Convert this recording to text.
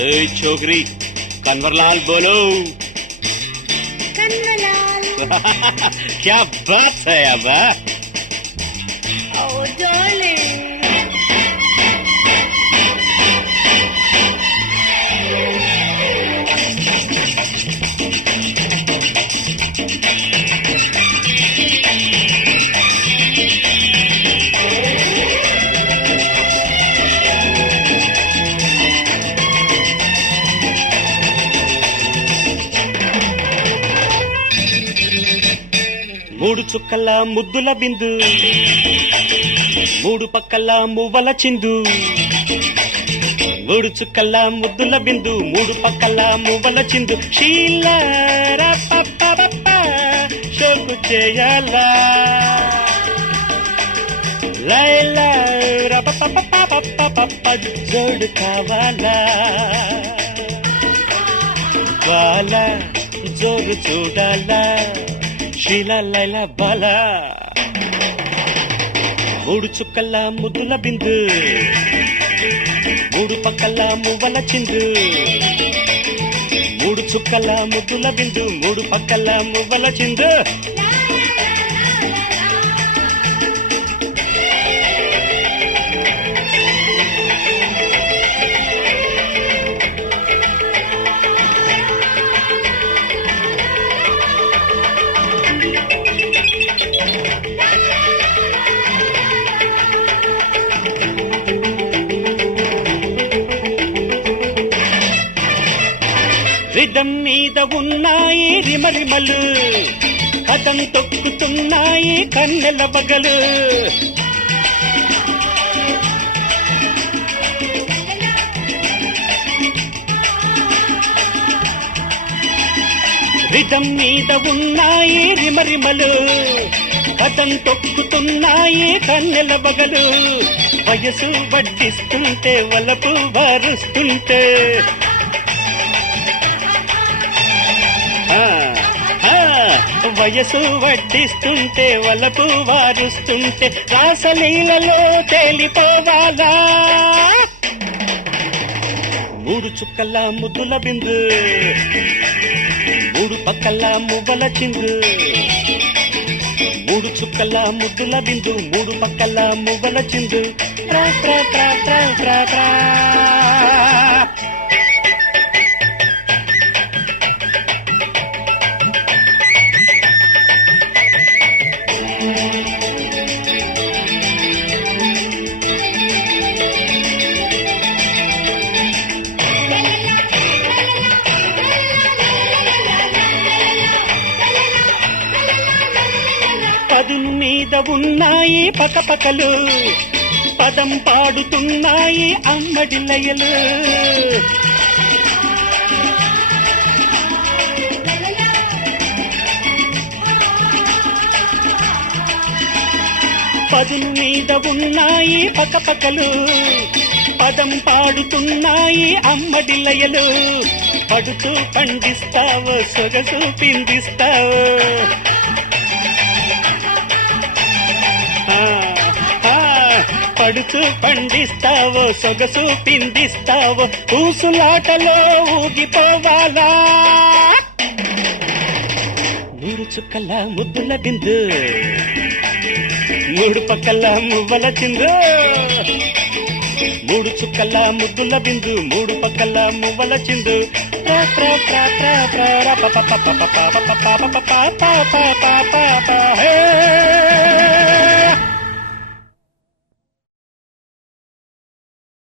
ए छोकरी कन्वरलाल बोलो। कन्वरलाल क्या बात है अब। Oh darling, మూడు చుక్కల ముద్దుల బిందు, మూడు పక్కల మువ్వల చిందు. మూడు చుక్కల ముద్దుల బిందు, మూడు పక్కల మువ్వల చిందు. షీలా షోకు చేయాలా లైలా జోడు కావాలా బాలా జోరు చూడాలా షీలా లైలా బాలా. మూడు చుక్కల ముద్దుల బిందు, మూడు పక్కల మువ్వల చిందు. మూడు చుక్కల ముద్దుల బిందు, మూడు పక్కల మువ్వల చిందు. రిధం మీద ఉన్నాయి రిమరిమలు, కథం తొక్కుతున్నాయి కన్నెల బగలు. రిధం మీద ఉన్నాయి రిమరిమలు, కథం తొక్కుతున్నాయి కన్నెల బగలు. వయసు వడ్డిస్తుంటే వలపు వారుస్తుంటే, వయసు వడ్డిస్తుంటే వలపు వారుస్తుంటే రాసలీలలో తేలిపోవాలా. మూడు చుక్కల ముద్దుల బిందు, మూడు పక్కల మువ్వల చిందు. మూడు చుక్కల ముద్దుల బిందు, మూడు పక్కల మువ్వల చిందు. ట్రా ట్రా ట్రా ట్రా ట్రా ట్రా. పదును మీద ఉన్నాయి పకపకలు, పదం పాడుతున్నాయి అమ్మడి లయలు. పదును మీద ఉన్నాయి పకపకలు, పదం పాడుతున్నాయి అమ్మడి లయలు. పడుతూ పండిస్తావు సొగసు పిండిస్తావు, పడుతూ పండిస్తావో సొగసు పిండిస్తావో. ఊసులాటలో ఊగిపోవాలా. మూడు చుక్కల ముద్దుల బిందు, మూడు పక్కల మువ్వల చిందు. మూడు చుక్కల ముద్దుల బిందు, మూడు పక్కల మువ్వల చిందు. ప్రా ప్రా ప్రా ప్రా ప్రా పా పా పా పా పా పా పా పా పా పా పా పా.